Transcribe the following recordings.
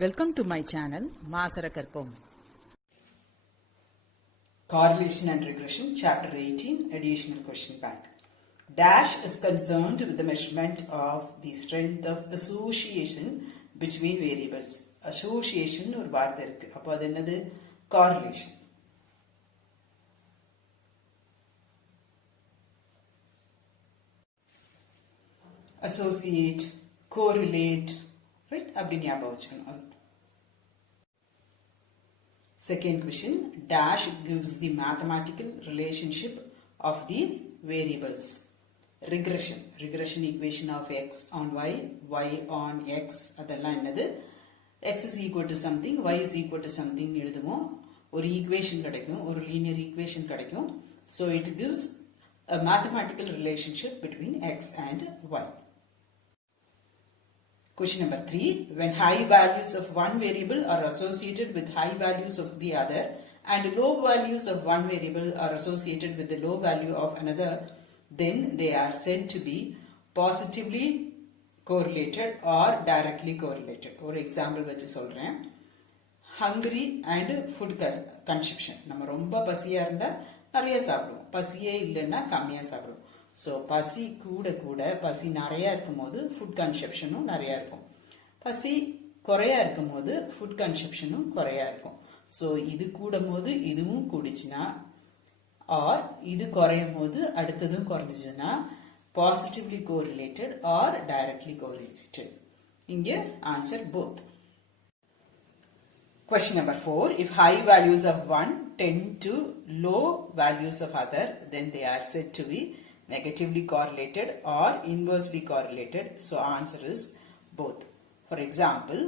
Welcome to my channel, maasarakarpom. Correlation and Regression, Chapter 18, Additional Question Bank. Dash is concerned with the measurement of the strength of association between variables. Association ஒரு வார்த்தை இருக்கு. அப்போ அது என்னது? Correlation. Associate, correlate, right? அப்படி ஞாபகம் வச்சுக்கணும். Second question, dash gives the mathematical relationship of the variables. Regression equation of x on y, y on x, அதெல்லாம் என்னது? x is equal to something, y is equal to something எழுதுவோம். ஒரு equation கிடைக்கும், ஒரு linear equation கிடைக்கும். So it gives a mathematical relationship between x and y. Question number 3. When high values of one variable are associated with high values of the other and low values of one variable are associated with the low value of another, then they are said to be positively correlated or directly correlated. ஒரு example வச்சு சொல்றேன். Hungry and food consumption. நம்ம ரொம்ப பசியா இருந்தா நிறைய சாப்பிடுவோம், பசியே இல்லைன்னா கம்மியா சாப்பிடுவோம். ஸோ பசி கூட கூட பசி நிறையா இருக்கும் போது ஃபுட் கன்சப்ஷனும் நிறையா இருக்கும், பசி குறையா இருக்கும் போது ஃபுட் கன்சப்ஷனும் குறையா இருக்கும். ஸோ இது கூடும் போது இதுவும் கூடிச்சுன்னா ஆர் இது குறையும் போது அடுத்ததும் குறைஞ்சிச்சுன்னா positively correlated or directly correlated. இங்கே answer both. Question number 4. If high values of one tend to low values of other, then they are said to be negatively correlated or inversely correlated. So answer is both. For example,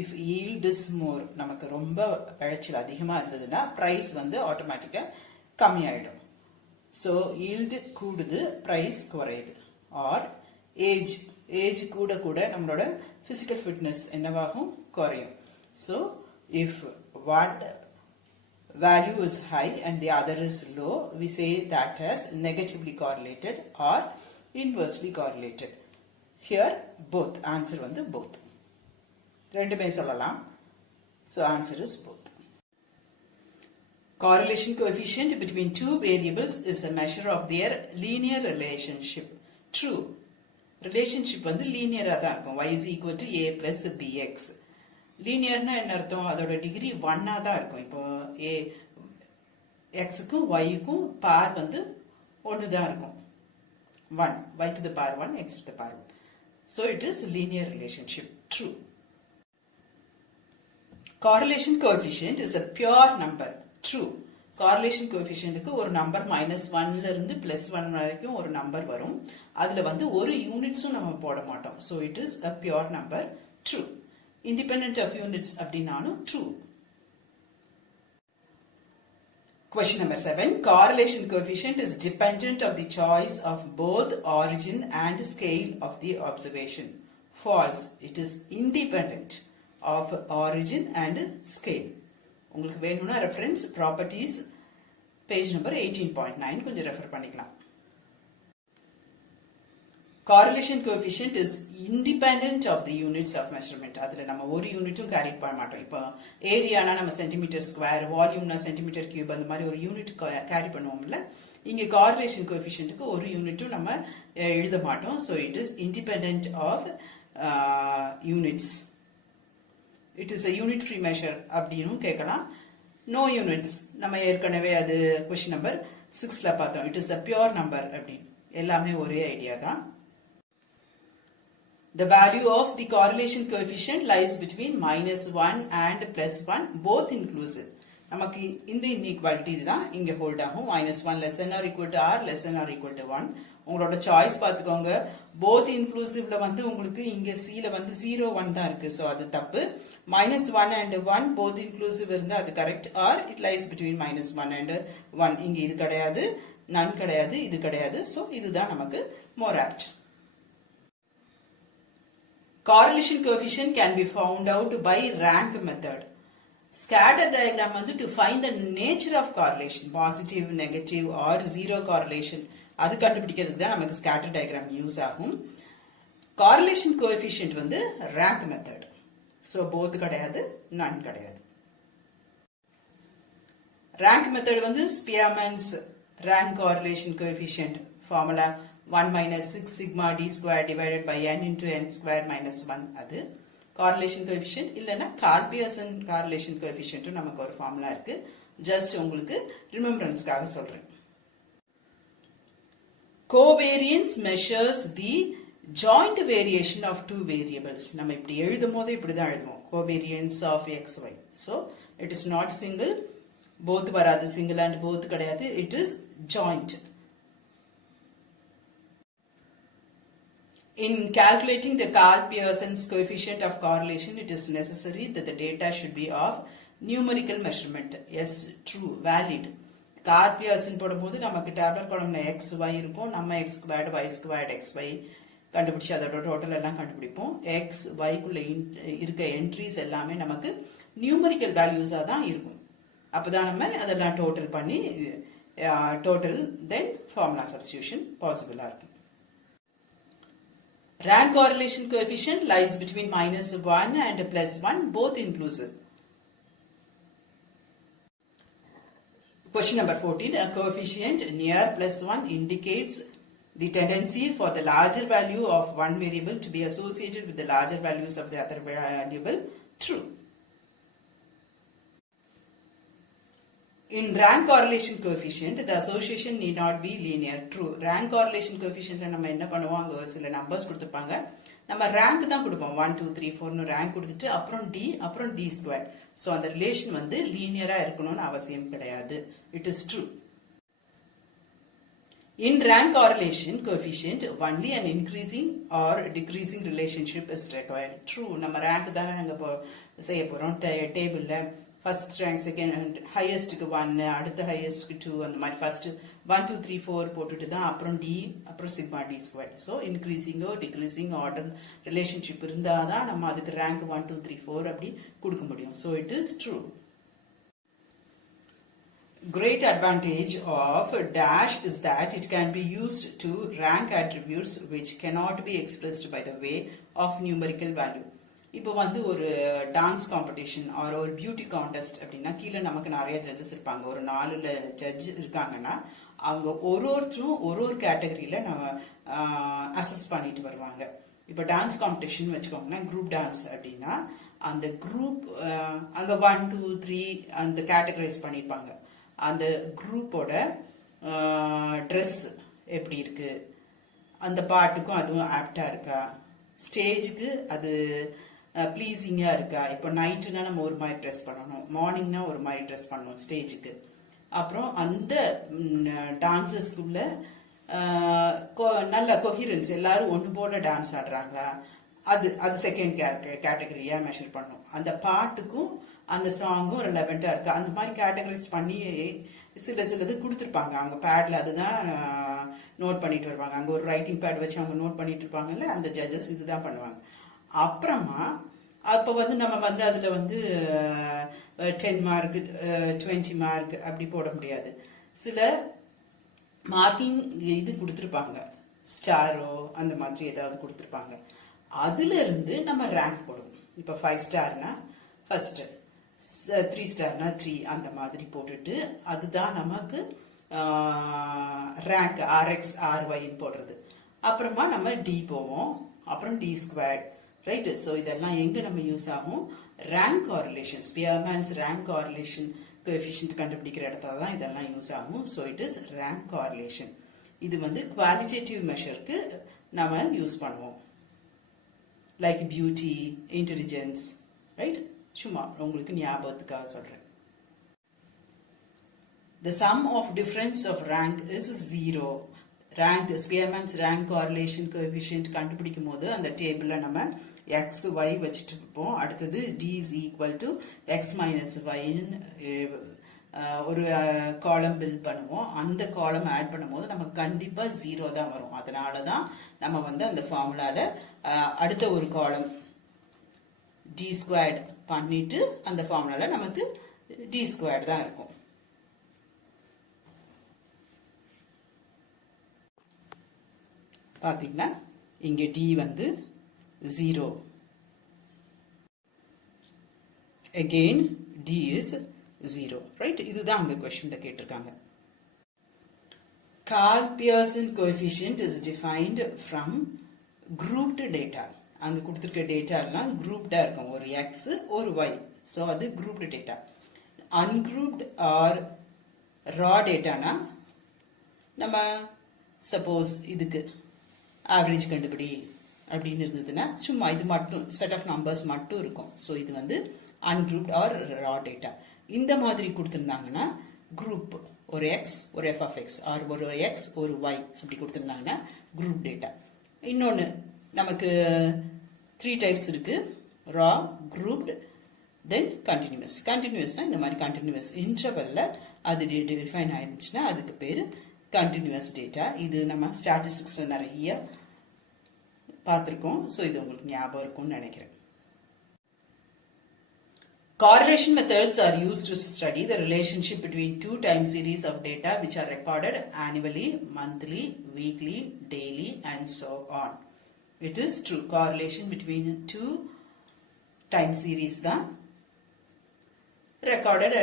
if yield is more, நமக்கு ரொம்ப விளைச்சல் அதிகமா இருந்ததுன்னா price வந்து ஆட்டோமேட்டிக்கா கம்மியாயிடும். So yield கூடுது, price குறையுது. Or age கூட கூட நம்மளோட physical fitness என்னவாகும்? குறையும். So if what value is high and the other is low, we say that as negatively correlated or inversely correlated. Here both, answer வந்து both. ரெண்டுமே சொல்லலாம். So answer is both. Correlation coefficient between two variables is a measure of their linear relationship. True. Relationship வந்து linear தான் இருக்கும். Y is equal to a plus bx. லீனியர்னா என்ன அர்த்தம்? அதோட degree 1 தான் இருக்கும். இப்போ எக்ஸுக்கும் ஒய்க்கும் பார் வந்து 1 தான் இருக்கும். 1, y to the power 1, x to the power 1. So it is linear relationship. True. Correlation coefficient is a pure number. True. Correlation coefficientக்கு ஒரு நம்பர் -1ல இருந்து +1 வரைக்கும் ஒரு நம்பர் வரும். அதுல வந்து ஒரு யூனிட்ஸும் நம்ம போட மாட்டோம். So it is a pure number. True. Independent of units அப்படினாலும் true. Question number 7. Correlation coefficient is dependent of the choice of both origin and scale of the observation. False. It is independent of origin and scale. உங்களுக்கு வேணும்னா reference properties page number 18.9 கொஞ்சம் refer பண்ணிக்கலாம். Correlation coefficient is independent of the units of measurement. அதுல நம்ம ஒரு யூனிட்டும் carry பண்ண மாட்டோம். இப்போ ஏரியானா நம்ம சென்டிமீட்டர் ஸ்கொயர், வால்யூம்னா சென்டிமீட்டர் கியூப், அந்த மாதிரி ஒரு யூனிட் கேரி பண்ணுவோம்ல. இங்க கார்ரிலேஷன் கோஎஃபிஷியன்ட்க்கு ஒரு யூனிட்டும் நம்ம எழுத மாட்டோம். So it is independent of units. It is a unit free measure அப்படினும் கேட்கலாம். No units, நம்ம ஏற்கனவே அது क्वेश्चन நம்பர் 6ல பார்த்தோம். It is a pure number அப்படி. எல்லாமே ஒரே ஐடியா தான். The value of the correlation coefficient lies between -1 and +1, both inclusive. நமக்கு இந்த inequality தான் இங்க ஹோல்ட் ஆகும். -1 less than or equal to r, less than or equal to 1. உங்களோட சாய்ஸ் பார்த்துக்கோங்க. both inclusiveல வந்து உங்களுக்கு இங்க c ல வந்து 0 1 தான் இருக்கு. சோ அது தப்பு. -1 and 1 both inclusive இருந்தா அது correct. or it lies between -1 and 1. இங்க இது கிடையாது, none கிடையாது, இது கிடையாது. சோ இதுதான் நமக்கு more apt. Correlation coefficient can be found out by rank method. Scatter diagram வந்து to find the nature of correlation, positive, negative or zero correlation, அது கண்டுபிடிக்கிறதுக்கு தான் நமக்கு scatter diagram யூஸ் ஆகும். Correlation coefficient வந்து rank method. ஸோ போத் கிடையாது, none கிடையாது. Rank method வந்து Spearman's rank correlation coefficient formula 1 minus 6 sigma d square divided by n into n square minus 1 அது correlation coefficient. இல்லைன்னா கால்பியர்சன் correlation coefficient நமக்கு ஒரு formula இருக்கு. ஜஸ்ட் உங்களுக்கு ரிமெம்பரன்ஸ்க்காக சொல்றேன். Covariance measures the joint variation of two variables. நம்ம இப்படி எழுதும் போது இப்படிதான் எழுதுவோம். Covariance of xy. So it is not single. Both வராது, single and both கிடையாது. It is joint. In calculating the Karl-Pearson's coefficient of correlation, it is necessary that the data should be of numerical measurement. Yes, true, valid. Karl-Pearson போடும்போது நமக்கு டேப்லர் காலம்ல x y இருக்கும். நம்ம x squared y squared x y கண்டுபிடிச்சு அதோட total எல்லாம் கண்டுபிடிப்போம். x y குள்ள இருக்க என்ட்ரிஸ் எல்லாமே நமக்கு நியூமரிக்கல் வேல்யூஸா தான் இருக்கும். அப்பதான் நம்ம அதெல்லாம் டோட்டல் பண்ணி டோட்டல் தென் ஃபார்முலா சப்ஸ்டிடியூஷன் பாசிபிளா இருக்கும். Rank correlation coefficient lies between -1 and +1, both inclusive. Question number 14. A coefficient near +1 indicates the tendency for the larger value of one variable to be associated with the larger values of the other variable. True. In rank correlation coefficient, the association need not be linear. True. Rank correlation coefficient நம்ம என்ன பண்ணுவோம், அங்க சில numbers கொடுத்திருப்பாங்க. நம்ம rank தான் கொடுப்போம். 1 2 3 4 னு rank கொடுத்துட்டு அப்புறம் d அப்புறம் d ஸ்கொயர். சோ அந்த ரிலேஷன் வந்து லீனியரா இருக்கணும்னு அவசியம் கிடையாது. It is true. In rank correlation coefficient, only an increasing or decreasing relationship is required. True. நம்ம rank தான் அங்க செய்ய போறோம். டேபிள்ல first rank, second and highest க்கு 1, அடுத்த highest க்கு 2, அந்த மாதிரி first 1 2 3 4 போட்டுட்டு தான் அப்புறம் d அப்புறம் sigma d squared. So increasing or decreasing order relationship இருந்தாதான் நம்ம அதுக்கு rank 1 2 3 4 அப்படி கொடுக்க முடியும். So it is true. Great advantage of dash is that it can be used to rank attributes which cannot be expressed by the way of numerical value. இப்போ வந்து ஒரு dance competition R ஒரு beauty contest அப்படின்னா கீழே நமக்கு நிறைய judges இருப்பாங்க. ஒரு 4 ஜட்ஜ் இருக்காங்கன்னா அவங்க ஒருத்தரும் ஒரு கேட்டகரியில நம்ம அசஸ் பண்ணிட்டு வருவாங்க. இப்போ டான்ஸ் காம்படிஷன் வச்சுக்கோங்கன்னா குரூப் டான்ஸ் அப்படின்னா அந்த குரூப் அங்க 1 2 3 அந்த கேட்டகரைஸ் பண்ணிருப்பாங்க. அந்த குரூப்போட ட்ரெஸ் எப்படி இருக்கு, அந்த பாட்டுக்கும் அதுவும் ஆப்டா இருக்கா, ஸ்டேஜுக்கு அது ப்ளீஸிங்கா இருக்கா. இப்போ நைட்டுனா நம்ம ஒரு மாதிரி ட்ரெஸ் பண்ணணும், மார்னிங்னா ஒரு மாதிரி ட்ரெஸ் பண்ணணும் ஸ்டேஜுக்கு. அப்புறம் அந்த டான்சர்ஸ்குள்ள நல்ல கொஹிரன்ஸ், எல்லாரும் ஒன்று போல டான்ஸ் ஆடுறாங்களா, அது செகண்ட் கேட்டகரியா மெஷர் பண்ணும். அந்த பாட்டுக்கும் அந்த சாங்கும் ரெலவெண்டா இருக்கா, அந்த மாதிரி கேட்டகரைஸ் பண்ணி சிலது கொடுத்துருப்பாங்க அவங்க பேட்ல. அதுதான் நோட் பண்ணிட்டு வருவாங்க. அங்க ஒரு ரைட்டிங் பேட் வச்சு அவங்க நோட் பண்ணிட்டு இருப்பாங்கல்ல, அந்த ஜட்ஜஸ் இதுதான் பண்ணுவாங்க. அப்புறமா அப்ப வந்து நம்ம வந்து அதுல வந்து 10 மார்க் 20 மார்க் அப்படி போட முடியாது. சில மார்க்கிங் இது கொடுத்துருப்பாங்க, ஸ்டாரோ அந்த மாதிரி ஏதாவது கொடுத்துருப்பாங்க. அதுல இருந்து நம்ம ரேங்க் போடுவோம். இப்ப 5 ஸ்டார்னா ஃபர்ஸ்ட், 3 ஸ்டார்னா 3 அந்த மாதிரி போட்டுட்டு அதுதான் நமக்கு ரேங்க் RX RY போடுறது. அப்புறமா நம்ம டி போவோம், அப்புறம் டி ஸ்கொயர், ரைட். ஸோ இதெல்லாம் எங்க நம்ம யூஸ் ஆகும், rank correlation, Spearman's rank correlation coefficient கண்டுபிடிக்கிற இடத்துல தான் இதெல்லாம் யூஸ் ஆகும். So it is rank correlation. இது வந்து குவாலிட்டேட்டிவ் மெஷருக்கு நம்ம யூஸ் பண்ணுவோம், லைக் பியூட்டி, இன்டெலிஜென்ஸ், ரைட். சும்மா உங்களுக்கு ஞாபகத்துக்காக சொல்றேன். The sum of difference of rank is 0. Rank, Spearman's rank correlation coefficient கண்டுபிடிக்கும் போது அந்த டேபிள்ல நம்ம x y வச்சுட்டு இருப்போம். அடுத்தது d is equal to x minus y ஒரு காலம் பில்ட் பண்ணுவோம். அந்த காலம் ஆட் பண்ணும்போது நமக்கு கண்டிப்பா 0 தான் வரும். அதனாலதான் நம்ம வந்து அந்த ஃபார்முலால அடுத்த ஒரு காலம் d ஸ்கொயர்ட் பண்ணிட்டு அந்த ஃபார்முலால நமக்கு d ஸ்கொயர்ட் தான் இருக்கும். பாத்தீங்கன்னா இங்க d வந்து 0, again d is 0, right? இதுதான் அங்க questionல கேட்டிருக்காங்க. Karl Pearson coefficient is defined from grouped data. அங்க கொடுத்திருக்க டேட்டா எல்லாம் grouped இருக்கும், ஒரு x ஒரு y, so அது grouped data. Ungrouped or raw data na நம்ம suppose இதுக்கு average கண்டுபிடி அப்படின்னு இருந்ததுன்னா சும்மா இது மட்டும் set of numbers மட்டும் இருக்கும். ஸோ இது வந்து ungrouped or raw data. இந்த மாதிரி கொடுத்திருந்தாங்கன்னா group ஒரு x ஒரு f of x or ஒரு x ஒரு y அப்படி கொடுத்திருந்தாங்கன்னா group data. இன்னொன்று நமக்கு 3 types இருக்கு, raw, grouped, then continuous. continuousனா இந்த மாதிரி continuous intervalல அது define ஆயிருந்துச்சுன்னா அதுக்கு பேரு continuous data. இது நம்ம statisticsல நிறைய பார்த்திருக்கோம். ஸோ இது உங்களுக்கு ஞாபகம் இருக்கும்னு நினைக்கிறேன். Correlation methods are used to study the relationship between two time series of data which are recorded annually, monthly, weekly, daily, and so on. It is true. Correlation between two time series தான் recorded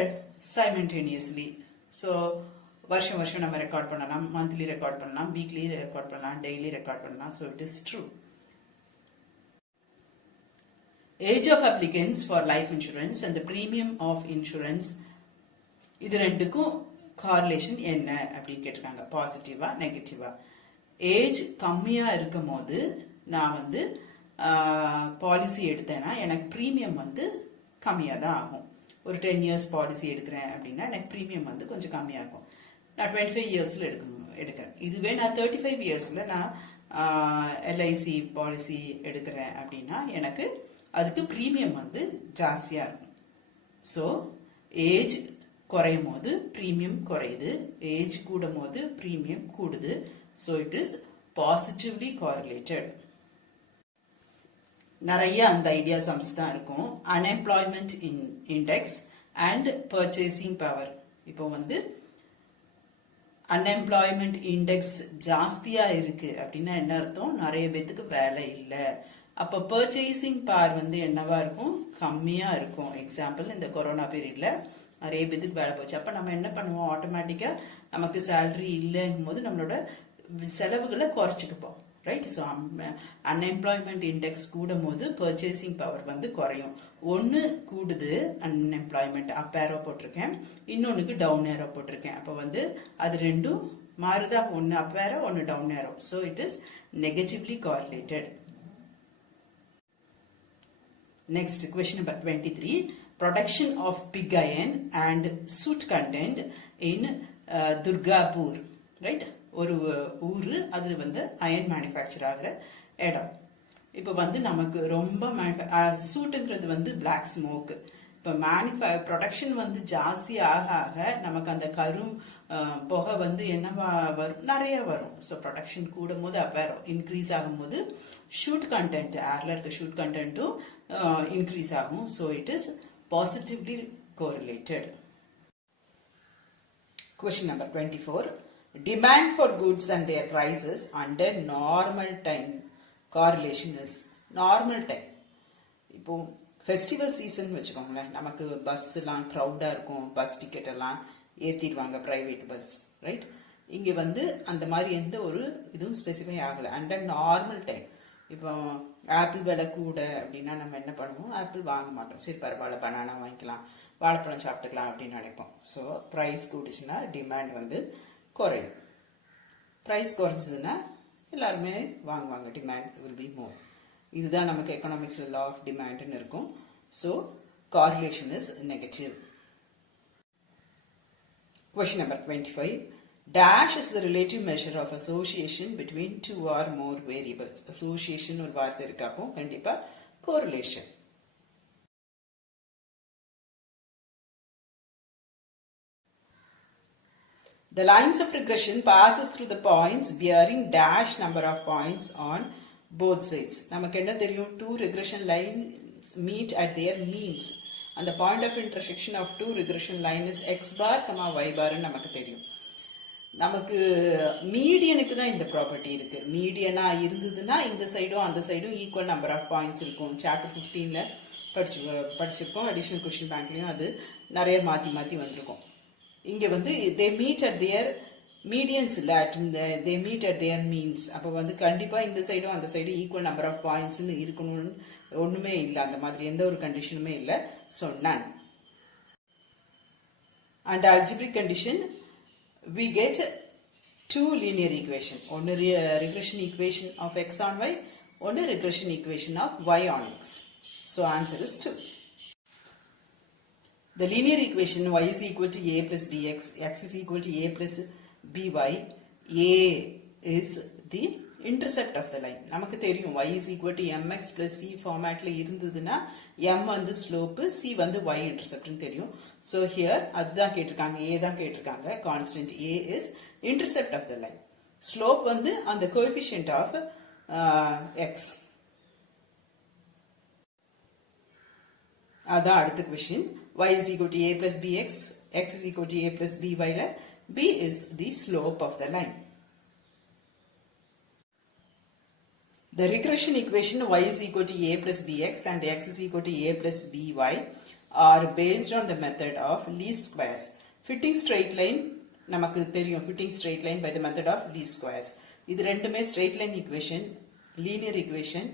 simultaneously. So வருஷம் வருஷம் நம்ம record பண்ணலாம், monthly record பண்ணலாம், weekly record பண்ணலாம், daily record பண்ணலாம். So it is true. Age of applicants for life insurance and the premium of insurance, இது ரெண்டுக்கும் correlation என்ன அப்படின்னு கேட்டிருக்காங்க, பாசிட்டிவா நெகட்டிவா. ஏஜ் கம்மியா இருக்கும் போது நான் வந்து பாலிசி எடுத்தேன்னா எனக்கு ப்ரீமியம் வந்து கம்மியாக தான் ஆகும். ஒரு 10 years பாலிசி எடுக்கிறேன் அப்படின்னா எனக்கு ப்ரீமியம் வந்து கொஞ்சம் கம்மியாக இருக்கும். நான் 25 yearsல எடுக்கிறேன். இதுவே நான் 35 yearsல நான் எல்ஐசி பாலிசி எடுக்கிறேன் அப்படின்னா எனக்கு அதுக்கு ப்ரீமியம் வந்து ஜாஸ்தியாக இருக்கும். ஸோ ஏஜ் குறையும் போது ப்ரீமியம் குறையுது, ஏஜ் கூடும் போது ப்ரீமியம் கூடுது. So it is positively correlated. நிறைய அந்த ஐடியா சம்ஸ் தான் இருக்கும். Unemployment index and purchasing power. இப்போ வந்து அன்எம்ப்ளாய்மெண்ட் இண்டெக்ஸ் ஜாஸ்தியா இருக்கு அப்படின்னா என்ன அர்த்தம், நிறைய பேத்துக்கு வேலை இல்லை. அப்ப பர்ச்சேசிங் பவர் வந்து என்னவா இருக்கும், கம்மியா இருக்கும். எக்ஸாம்பிள் இந்த கொரோனா பீரியட்ல நிறைய பேத்துக்கு வேலை போச்சு. அப்ப நம்ம என்ன பண்ணுவோம், ஆட்டோமேட்டிக்கா நமக்கு சேலரி இல்லைங்கும் போது நம்மளோட செலவுகளை குறைச்சிக்குப்போம், ரைட்? ஸோ அன்எம்ப்ளாய்மெண்ட் இண்டெக்ஸ் கூடும் போது பர்ச்சேசிங் பவர் வந்து குறையும். ஒன்னு கூடுது அன்எம்ப்ளாய்மெண்ட், அப் ஏரோ போட்டிருக்கேன், இன்னொன்னுக்கு டவுன் ஏரோ போட்டிருக்கேன். அப்ப வந்து அது ரெண்டும் மாறுதா, ஒன்னு அப் ஏரோ ஒன்னு down arrow. So it is negatively correlated. Next, question number 23. Production of pig iron and soot content in Durgapur, right? ஒரு ஊரு, அது வந்து அயன் மேனுஃபேக்சர் ஆகிற இடம். இப்போ வந்து நமக்கு ரொம்ப சூட்டுங்கிறது வந்து பிளாக் ஸ்மோக். இப்போ ப்ரொடக்ஷன் வந்து ஜாஸ்தி ஆக ஆக நமக்கு அந்த கரும் புகை வந்து என்னவா வரும், நிறைய வரும். ஸோ ப்ரொடக்ஷன் கூடும் போது அவ்வேறு இன்க்ரீஸ் ஆகும் போது ஷூட் கண்டென்ட், ஏர்ல இருக்க ஷூட் கண்டென்ட்டும் இன்க்ரீஸ் ஆகும். So it is positively correlated. Question number 24. Demand for goods and their prices under normal time correlation is normal time. இப்போ ஃபெஸ்டிவல் சீசன் வச்சுக்கோங்களேன், நமக்கு பஸ் எல்லாம் க்ரௌடா இருக்கும், பஸ் டிக்கெட் எல்லாம் ஏத்திடுவாங்க, பிரைவேட் பஸ், ரைட்? இங்க வந்து அந்த மாதிரி எந்த ஒரு இதுவும் ஸ்பெசிஃபை ஆகல, அண்டர் நார்மல் டைம். இப்போ ஆப்பிள் விலை கூட அப்படின்னா நம்ம என்ன பண்ணுவோம், ஆப்பிள் வாங்க மாட்டோம், சரி பரவாயில்ல பனானா வாங்கிக்கலாம், வாழைப்பழம் சாப்பிட்டுக்கலாம் அப்படின்னு நினைப்போம். ஸோ ப்ரைஸ் கூடுச்சுன்னா டிமாண்ட் வந்து குறையும். ப்ரைஸ் குறைஞ்சதுன்னா எல்லாருமே வாங்குவாங்க, டிமாண்ட் வில் பி மோர். இதுதான் நமக்கு எக்கனாமிக்ஸ்ல லா ஆஃப் டிமாண்ட்னு இருக்கும். So correlation is negative. Question number 25. Dash is the relative measure of association between two or more variables. Association ஒரு வார்த்தை இருக்காப்போ கண்டிப்பா correlation. The lines of regression passes through the points bearing dash number of points on both sides. நமக்கு என்ன தெரியும், two regression lines meet at their means. And the point of intersection of two regression line is x bar, y bar நமக்கு தெரியும். நமக்கு மீடியனுக்கு தான் இந்த property இருக்கு. மீடியனா இருந்ததுன்னா இந்த சைடும் அந்த சைடும் ஈக்குவல் நம்பர் ஆஃப் பாயிண்ட்ஸ் இருக்கும். சாப்டர் 15ல படிச்சிருப்போம். அடிஷனல் கொஸ்டின் பேங்க்லையும் அது நிறைய மாற்றி வந்திருக்கும். இங்கே வந்து they meet at their medians இல்லை, they meet at their means. அப்போ வந்து கண்டிப்பாக இந்த சைடும் அந்த சைடும் ஈக்குவல் நம்பர் ஆஃப் பாயிண்ட்ஸ்னு இருக்கணும்னு ஒன்றுமே இல்லை, அந்த மாதிரி எந்த ஒரு கண்டிஷனுமே இல்லை. So none. And algebraic condition, we get two linear equation. One regression equation of x on y, one regression equation of y on x. So answer is 2. The linear equation y is equal to a plus bx, x is equal to a plus by, a is the intercept of the line. நமக்கு தெரியும் y is equal to mx plus c formatல இருந்ததுன்னா m வந்து slope, c வந்து y intercept தெரியும். So here அதுதான் கேட்டிருக்காங்க, a தான் கேட்டிருக்காங்க. Constant a is intercept of the line. Slope வந்து அந்த coefficient of x. அதான் அடுத்த question. Y is equal to a plus bx, x is equal to a plus by ல b is the slope of the line. The regression equation y is equal to a plus bx and x is equal to a plus by are based on the method of least squares. Fitting straight line நமக்கு தெரியும், fitting straight line by the method of least squares. இது ரெண்டுமே straight line equation, linear equation.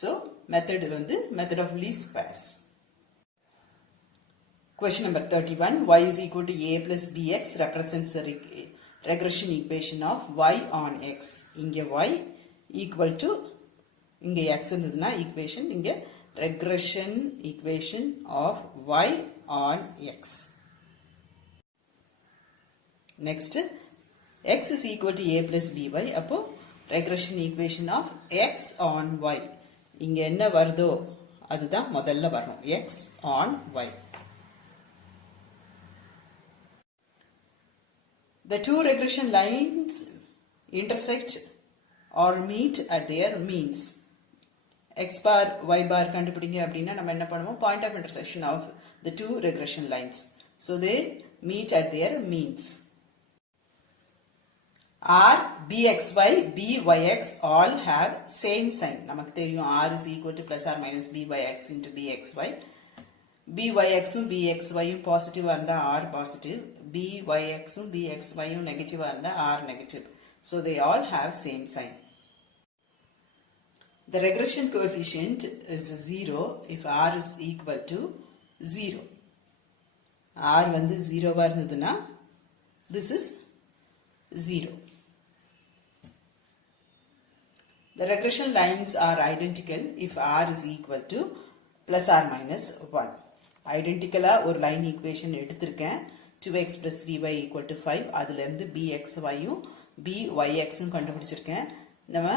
So method வந்து method of least squares. Question number 31. Y is equal to a plus bx represents the regression equation of y on x. இங்க y equal to இங்க x இருந்ததுன்னா equation, இங்க regression equation of y on x. Next, x is equal to a plus by, அப்போ regression equation of x on y. இங்க என்ன வருதோ அதுதான் முதல்ல வரணும், x on y. The two regression lines intersect or meet at their means. X bar y bar கண்டுபிடிங்க அப்படின்னா நம்ம என்ன பண்ணுவோம், point of intersection of the two regression lines. So they meet at their means. R, bxy, byx all have same sign. நமக்கு தெரியும் R is equal to plus or minus byx into bxy. byx um bxy um positive இருந்தா R positive, byx உம் bxy உம் negative இருந்தா R negative. So they all have same sign. The regression coefficient is 0 if R is equal to 0. R வந்து 0 இருந்ததுன்னா this is 0. The regression lines are identical if R is equal to plus or minus 1. Identical ஒரு line equation எடுத்திருக்கேன். 2x plus 3y equal to 5. அதுல இருந்து bxy உம் byx உம் கண்டுபிடிச்சிருக்கேன். நம்ம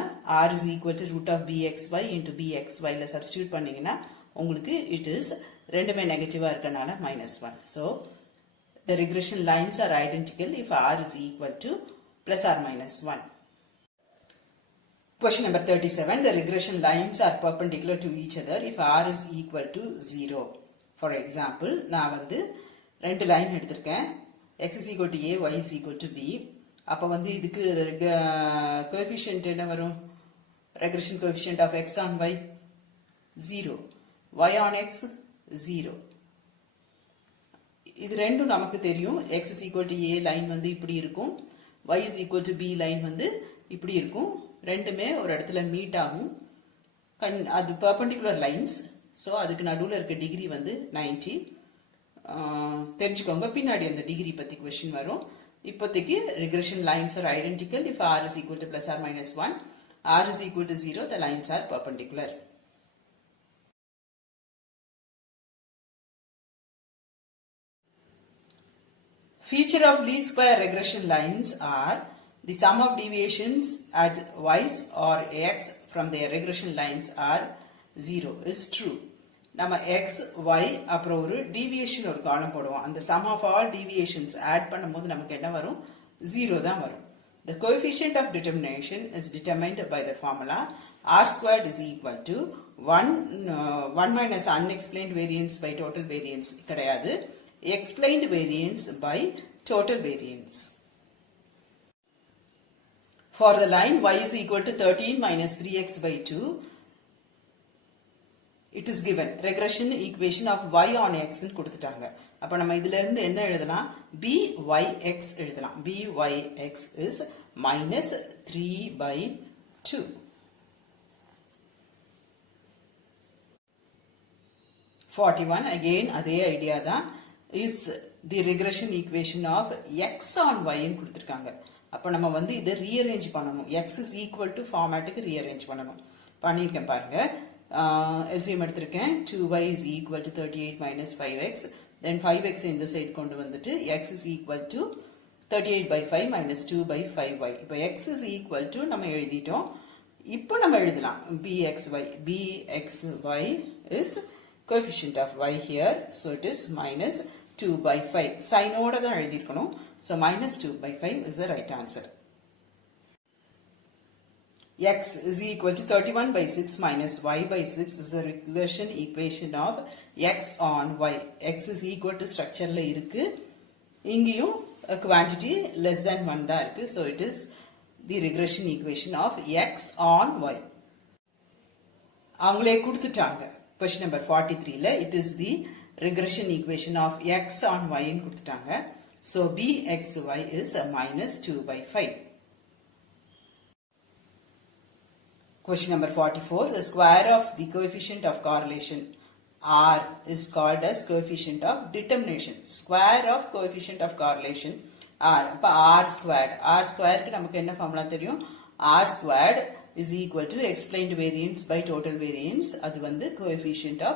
r is equal to root of bxy into bxy ல substitute பண்ணீங்கன்னா உங்களுக்கு it is ரெண்டுமே நெகட்டிவா இருக்கனால -1. So the regression lines are identical if r is equal to plus or minus 1. Question number 37. The regression lines are perpendicular to each other if r is equal to 0. For example, நான் வந்து ரெண்டு line எடுத்திருக்கேன். x is equal to a, y is equal to b. அப்போ வந்து இதுக்கு coefficient என்ன வரும்? Regression coefficient of x on y 0, y on x 0. இது ரெண்டும் நமக்கு தெரியும். x is equal to a line வந்து இப்படி இருக்கும், y is equal to b line வந்து இப்படி இருக்கும். ரெண்டுமே ஒரு இடத்துல மீட் ஆகும். அது perpendicular lines. ஸோ அதுக்கு நடுவில் இருக்க டிகிரி வந்து 90. தெரிஞ்சுக்கோங்க, பின்னாடி அந்த டிகிரி பற்றி கொஸ்டின் வரும். இப்போதைக்கு regression lines are identical if r is equal to plus or minus 1. r is equal to 0, the lines are perpendicular. Feature of least square regression lines are the sum of deviations at y's or x from their regression lines are 0 is true. நம்ம x, y அப்புறம் ஒரு deviation ஒரு காலம் போடுவோம். அந்த sum of all deviations add பண்ணும்போது நமக்கு என்ன வரும்? 0 தான் வரும். The coefficient of determination is determined by the formula r squared is equal to 1 minus unexplained variance by total variance கிடையாது, explained variance by total variance. For the line y is equal to 13 minus 3x by 2, it is given regression equation of y on x ன்னு கொடுத்துட்டாங்க. அப்ப நம்ம இதுல இருந்து என்ன எழுதலாம்? byx எழுதலாம். byx is minus 3/2. Again அதே ஐடியா தான். is the regression equation of x on y ன்னு கொடுத்திருக்காங்க. அப்ப நம்ம வந்து இதை rearrange பண்ணணும். x is equal to formatக்கு rearrange பண்ணணும். பண்ணிருக்கேன் பாருங்க. LCM எடுத்திருக்கேன். 2y is equal to 38 minus 5x. Then 5x இந்த சைடு கொண்டு வந்துட்டு x is equal to 38/5 minus 2/5y. இப்போ x is equal to நம்ம எழுதிட்டோம். இப்போ நம்ம எழுதலாம் bxy. bxy is coefficient of y here. So it is minus 2/5. Sign ஓட தான் எழுதிருக்கணும். So minus 2/5 is the right answer. X is equal to 31/6 minus y/6 is the regression equation of x on y. X is equal to structure ல இருக்கு. இங்கேயும் quantity less than 1 தான் இருக்கு. So it is the regression equation of x on y. அவங்களே கொடுத்துட்டாங்க. Question number 43 ல it is the regression equation of x on y ன்னு கொடுத்துட்டாங்க. So bxy is minus 2/5. Question number 44. The square of the coefficient of correlation R is called as coefficient of determination. Square of coefficient of correlation R. அப்ப R squared. R squared க்கு நமக்கு என்ன formula தெரியும்? R squared is equal to explained variance by total variance. அது வந்து coefficient of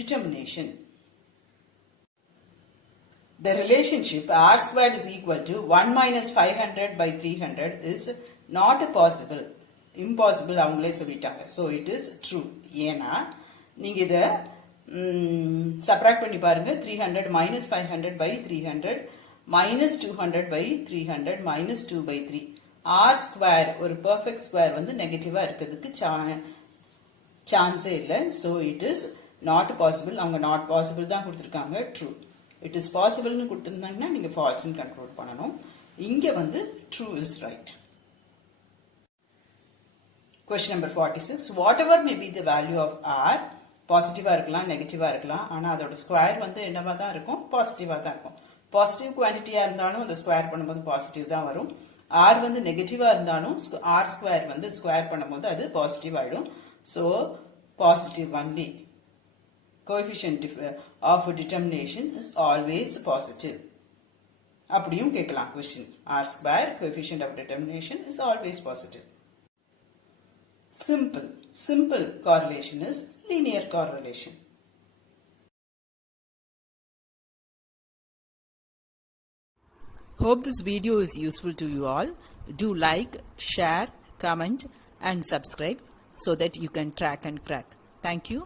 determination. The relationship R squared is equal to 1 minus 500 by 300 is not possible. Impossible அவங்களே சொல்லிட்டாங்க. So it is true. ஏன்னா நீங்க இத subtract பண்ணி பாருங்க. 300 minus 500 by 300 minus 200 by 300 minus 2/3. R square ஒரு perfect square வந்து நெகட்டிவா இருக்கிறதுக்கு சான்ஸே இல்லை. So it is not possible. அவங்க not possible தான் கொடுத்திருக்காங்க. True. It is possible னு கொடுத்திருந்தாங்கன்னா நீங்க false னு கன்க்ளூட் பண்ணணும். இங்க வந்து true is right. Question number 46. Whatever may be the value of R, பாசிட்டிவா இருக்கலாம், நெகட்டிவா இருக்கலாம். ஆனா அதோட ஸ்கொயர் வந்து என்னவா தான் இருக்கும்? பாசிட்டிவா தான் இருக்கும். பாசிட்டிவ் குவான்டிட்டியா இருந்தாலும் அந்த ஸ்கொயர் பண்ணும்போது பாசிட்டிவ் தான் வரும். R வந்து நெகட்டிவா இருந்தாலும் R ஸ்கொயர் வந்து ஸ்கொயர் பண்ணும்போது அது பாசிட்டிவ் ஆயிடும். So positive only. Coefficient of determination is always positive. அப்படியும் கேட்கலாம் question. R square coefficient of determination is always positive. Simple correlation is linear correlation. Hope this video is useful to you all. Do like, share, comment and subscribe so that you can track and crack. Thank you.